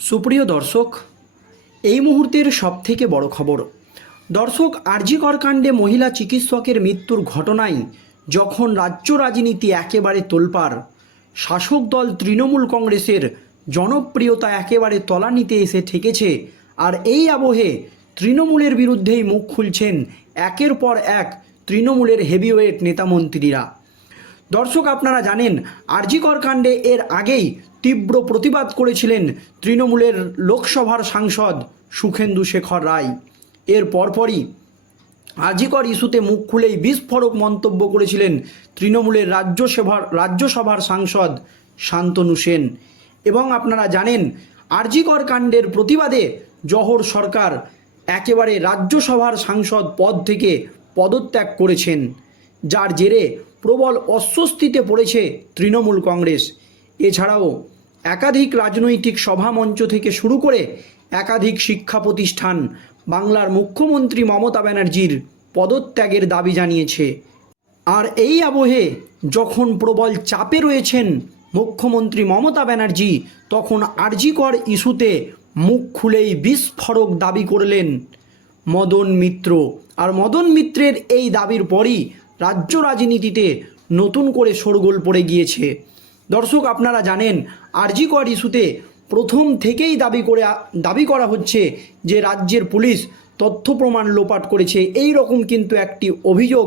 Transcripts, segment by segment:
সুপ্রিয় দর্শক, এই মুহূর্তের সবথেকে বড় খবর। দর্শক আরজিকর কাণ্ডে মহিলা চিকিৎসকের মৃত্যুর ঘটনায় যখন রাজ্য রাজনীতি একেবারে তোলপাড়, শাসক দল তৃণমূল কংগ্রেসের জনপ্রিয়তা একেবারে তলানিতে এসে ঠেকেছে আর এই আবহে তৃণমূলের বিরুদ্ধেই মুখ খুলছেন একের পর এক তৃণমূলের হেভিওয়েট নেতামন্ত্রীরা দর্শক, আপনারা জানেন আরজিকর কাণ্ডে এর আগেই তীব্র প্রতিবাদ করেছিলেন তৃণমূলের লোকসভার সাংসদ সুখেন্দু শেখর রায়। এর পরপরই আরজিকর ইস্যুতে মুখ খুলেই বিস্ফোরক মন্তব্য করেছিলেন তৃণমূলের রাজ্যসভার রাজ্যসভার সাংসদ শান্তনু সেন। এবং আপনারা জানেন আরজিকর কাণ্ডের প্রতিবাদে জহর সরকার একেবারে রাজ্যসভার সাংসদ পদ থেকে পদত্যাগ করেছেন। যার জেরে প্রবল অস্বস্তিতে পড়েছে তৃণমূল কংগ্রেস। এছাড়াও একাধিক রাজনৈতিক সভামঞ্চ থেকে শুরু করে একাধিক শিক্ষা প্রতিষ্ঠান বাংলার মুখ্যমন্ত্রী মমতা ব্যানার্জির পদত্যাগের দাবি জানিয়েছে। আর এই আবহে যখন প্রবল চাপে রয়েছেন মুখ্যমন্ত্রী মমতা ব্যানার্জি, তখন আরজিকর ইস্যুতে মুখ খুলেই বিস্ফোরক দাবি করলেন মদন মিত্র। আর মদন মিত্রের এই দাবির পরই রাজ্য রাজনীতিতে নতুন করে শোরগোল পড়ে গিয়েছে। দর্শক, আপনারা জানেন আরজিকর ইস্যুতে প্রথম থেকেই দাবি করে, দাবি করা হচ্ছে যে রাজ্যের পুলিশ তথ্য প্রমাণ লোপাট করেছে। এই রকম কিন্তু একটি অভিযোগ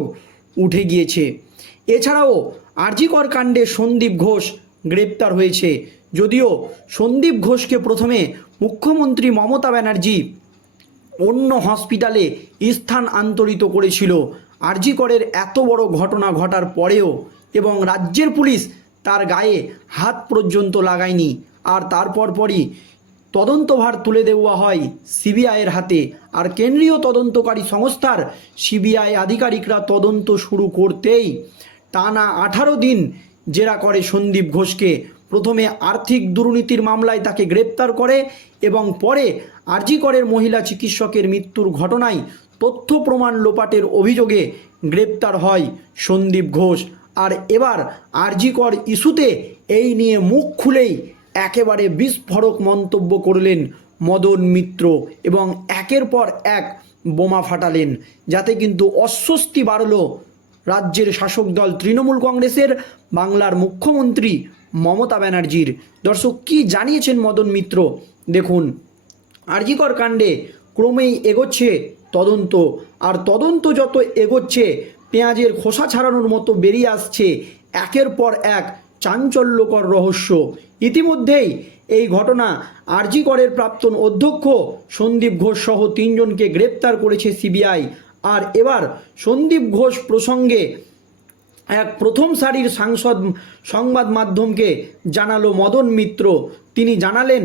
উঠে গিয়েছে। এছাড়াও আরজিকর কাণ্ডে সন্দীপ ঘোষ গ্রেপ্তার হয়েছে। যদিও সন্দীপ ঘোষকে প্রথমে মুখ্যমন্ত্রী মমতা ব্যানার্জি অন্য হসপিটালে স্থান আন্তরিত করেছিল। আরজিকরের এত বড় ঘটনা ঘটার পরেও এবং রাজ্যের পুলিশ তার গায়ে হাত পর্যন্ত লাগায়নি। আর তারপর পরই তদন্তভার তুলে দেওয়া হয় সিবিআইয়ের হাতে। আর কেন্দ্রীয় তদন্তকারী সংস্থার সিবিআই আধিকারিকরা তদন্ত শুরু করতেই টানা আঠারো দিন জেরা করে সন্দীপ ঘোষকে। প্রথমে আর্থিক দুর্নীতির মামলায় তাকে গ্রেপ্তার করে এবং পরে আরজিকরের মহিলা চিকিৎসকের মৃত্যুর ঘটনায় তথ্য প্রমাণ লোপাটের অভিযোগে গ্রেপ্তার হয় সন্দীপ ঘোষ। আর এবার আরজিকর ইস্যুতে এই নিয়ে মুখ খুলেই একেবারে বিস্ফোরক মন্তব্য করলেন মদন মিত্র এবং একের পর এক বোমা ফাটালেন। যাতে কিন্তু অস্বস্তি বাড়ল রাজ্যের শাসক দল তৃণমূল কংগ্রেসের বাংলার মুখ্যমন্ত্রী মমতা ব্যানার্জির। দর্শক, কি জানিয়েছেন মদন মিত্র? দেখুন, আরজিকর কাণ্ডে ক্রমেই এগোচ্ছে তদন্ত। আর তদন্ত যত এগোচ্ছে, পেঁয়াজের খোসা ছাড়ানোর মতো বেরিয়ে আসছে। একের পর এক চাঞ্চল্যকর রহস্য। ইতিমধ্যেই এই ঘটনা আরজিকরের প্রাক্তন অধ্যক্ষ সন্দীপ ঘোষ সহ তিনজনকে গ্রেপ্তার করেছে সিবিআই। আর এবার সন্দীপ ঘোষ প্রসঙ্গে এক প্রথম সারির সাংসদ সংবাদ মাধ্যমকে জানালো মদন মিত্র। তিনি জানালেন,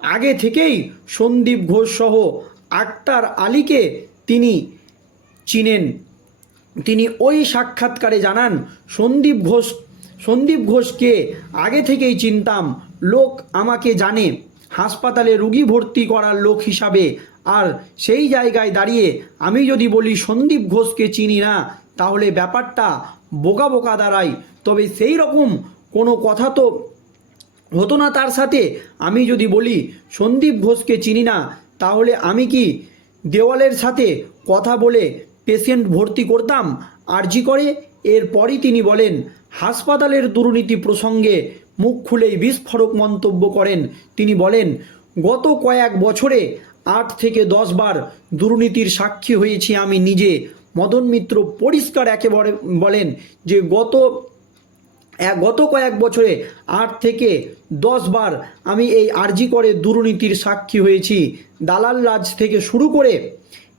আগে থেকেই সন্দীপ ঘোষ সহ আক্তার আলীকে তিনি চিনেন। তিনি ওই সাক্ষাৎকারে জানান, সন্দীপ ঘোষ, সন্দীপ ঘোষকে আগে থেকেই চিনতাম। লোক আমাকে জানে। হাসপাতালে রুগী ভর্তি করার লোক হিসাবে। আর সেই জায়গায় দাঁড়িয়ে আমি যদি বলি সন্দীপ ঘোষকে চিনি না, তাহলে ব্যাপারটা বোকা বোকা দাঁড়ায়। তবে সেই রকম কোনো কথা তো হতো না তার সাথে। আমি যদি বলি সন্দীপ ঘোষকে চিনি না তাহলে আমি কি দেওয়ালের সাথে কথা বলে পেশেন্ট ভর্তি করতাম? আরজি করে। এরপরই তিনি বলেন, হাসপাতালের দুর্নীতি প্রসঙ্গে মুখ খুলেই বিস্ফোরক মন্তব্য করেন। তিনি বলেন, গত কয়েক বছরে আট থেকে দশ বার দুর্নীতির সাক্ষী হয়েছি আমি নিজে। মদন মিত্র পরিষ্কার একেবারে বলেন যে গত গত কয়েক বছরে আট থেকে দশ বার আমি এই আরজি করে দুর্নীতির সাক্ষী হয়েছি। দালাল রাজ থেকে শুরু করে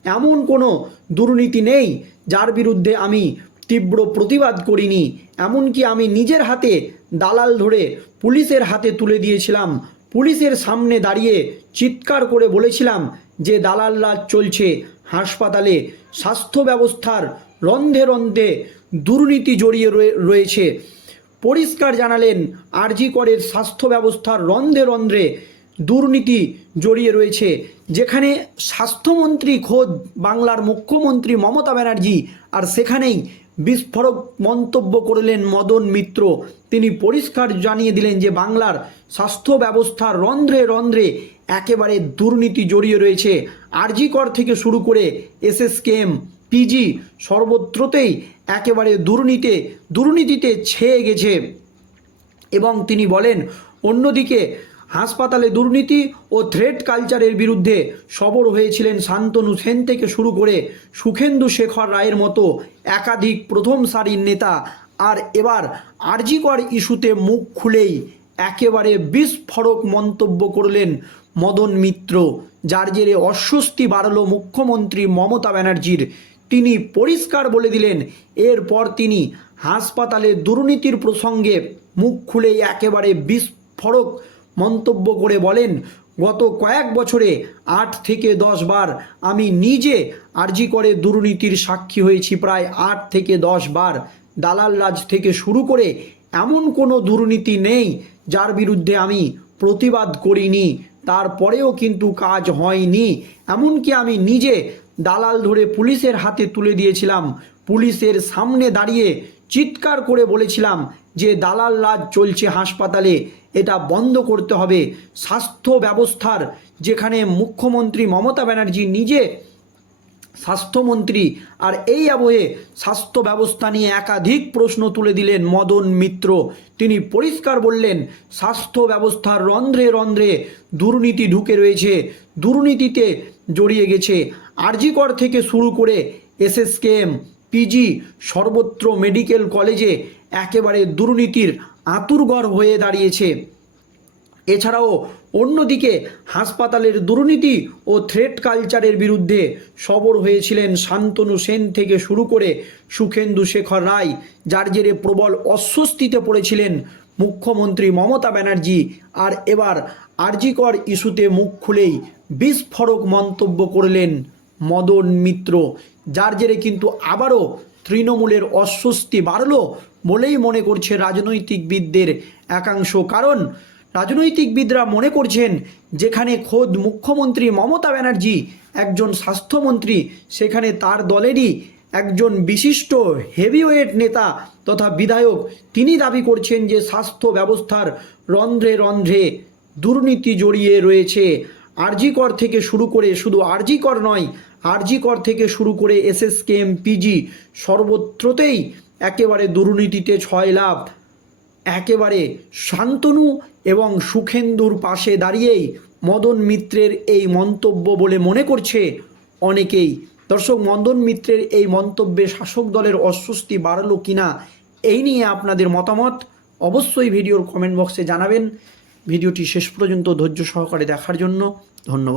এমন কোনো দুর্নীতি নেই যার বিরুদ্ধে আমি তীব্র প্রতিবাদ করিনি। এমনকি আমি নিজের হাতে দালাল ধরে পুলিশের হাতে তুলে দিয়েছিলাম। পুলিশের সামনে দাঁড়িয়ে চিৎকার করে বলেছিলাম যে দালাল রাজ চলছে হাসপাতালে। স্বাস্থ্য ব্যবস্থার রন্ধে রন্ধে দুর্নীতি জড়িয়ে রয়ে- রয়েছে। পরিষ্কার জানালেন, আরজি করের স্বাস্থ্য ব্যবস্থার রন্ধে রন্ধ্রে দুর্নীতি জড়িয়ে রয়েছে। যেখানে স্বাস্থ্যমন্ত্রী খোদ, বাংলার মুখ্যমন্ত্রী মমতা ব্যানার্জি, আর সেখানেই বিস্ফোরক মন্তব্য করলেন মদন মিত্র। তিনি পরিষ্কার জানিয়ে দিলেন যে, বাংলার স্বাস্থ্য ব্যবস্থার রন্ধ্রে রন্ধ্রে একেবারে দুর্নীতি জড়িয়ে রয়েছে। আরজিকর থেকে শুরু করে এসএসকেএম পিজি সর্বত্রতেই একেবারে দুর্নীতি, দুর্নীতিতে ছেয়ে গেছে। এবং তিনি বলেন, অন্যদিকে হাসপাতালে দুর্নীতি ও থ্রেড কালচারের বিরুদ্ধে সবর হয়েছিলেন শান্তনু সেন থেকে শুরু করে সুখেন্দু শেখর রায়ের মতো একাধিক প্রথম সারির নেতা। আর এবার আরজিকর ইস্যুতে মুখ খুলেই একেবারে বিস্ফোরক মন্তব্য করলেন মদন মিত্র, যার জেরে অস্বস্তি বাড়ল মুখ্যমন্ত্রী মমতা ব্যানার্জির তিনি পরিষ্কার বলে দিলেন, এরপর তিনি হাসপাতালে দুর্নীতির প্রসঙ্গে মুখ খুলেই একেবারে বিস্ফোরক মন্তব্য করে বলেন, গত কয়েক বছরে আট থেকে দশ বার আমি নিজে আর্জি করে দুর্নীতির সাক্ষী হয়েছি, প্রায় আট থেকে দশ বার। দালাল রাজ থেকে শুরু করে এমন কোনো দুর্নীতি নেই যার বিরুদ্ধে আমি প্রতিবাদ করিনি। তারপরেও কিন্তু কাজ হয়নি। এমনকি আমি নিজে দালাল ধরে পুলিশের হাতে তুলে দিয়েছিলাম। পুলিশের সামনে দাঁড়িয়ে চিৎকার করে বলেছিলাম যে, দালাল রাজ চলছে হাসপাতালে। এটা বন্ধ করতে হবে। স্বাস্থ্য ব্যবস্থার যেখানে মুখ্যমন্ত্রী মমতা ব্যানার্জি নিজে স্বাস্থ্যমন্ত্রী আর এই আবহে স্বাস্থ্য ব্যবস্থা নিয়ে একাধিক প্রশ্ন তুলে দিলেন মদন মিত্র। তিনি পরিষ্কার বললেন, স্বাস্থ্য ব্যবস্থার রন্ধ্রে রন্ধ্রে দুর্নীতি ঢুকে রয়েছে, দুর্নীতিতে জড়িয়ে গেছে। আরজিকর থেকে শুরু করে এসএসকেএম, পিজি, সর্বত্র মেডিকেল কলেজে একেবারে দুর্নীতির আঁতুরঘর হয়ে দাঁড়িয়েছে। এছাড়াও অন্যদিকে হাসপাতালের দুর্নীতি ও থ্রেড কালচারের বিরুদ্ধে সবর হয়েছিলেন শান্তনু সেন থেকে শুরু করে সুখেন্দু শেখর রায়, যার জেরে প্রবল অস্বস্তিতে পড়েছিলেন মুখ্যমন্ত্রী মমতা ব্যানার্জি। আর এবার আরজিকর ইস্যুতে মুখ খুলেই বিস্ফোরক মন্তব্য করলেন মদন মিত্র, যার জেরে কিন্তু আবারও তৃণমূলের অস্বস্তি বাড়ল বলেই মনে করছে রাজনৈতিকবিদদের একাংশ। কারণ রাজনৈতিকবিদরা মনে করছেন যেখানে খোদ মুখ্যমন্ত্রী মমতা ব্যানার্জি, একজন স্বাস্থ্যমন্ত্রী, সেখানে তার দলেরই একজন বিশিষ্ট হেভিওয়েট নেতা তথা বিধায়ক, তিনি দাবি করছেন যে স্বাস্থ্য ব্যবস্থার রন্ধ্রে রন্ধ্রে দুর্নীতি জড়িয়ে রয়েছে। আরজিকর থেকে শুরু করে শুধু আরজিকর নয়, আরজিকর থেকে শুরু করে এসএসকেএম পিজি সর্বত্রতেই একেবারে দুর্নীতিতে ছয় লাভ একেবারে শান্তনু এবং সুখেন্দুর পাশে দাঁড়িয়েই মদন মিত্রের এই মন্তব্য বলে মনে করছে অনেকেই। দর্শক, মদন মিত্রের এই মন্তব্যে শাসক দলের অস্বস্তি বাড়লো কিনা এই নিয়ে আপনাদের মতামত অবশ্যই ভিডিওর কমেন্ট বক্সে জানাবেন। ভিডিওটি শেষ পর্যন্ত ধৈর্য সহকারে দেখার জন্য ধন্যবাদ।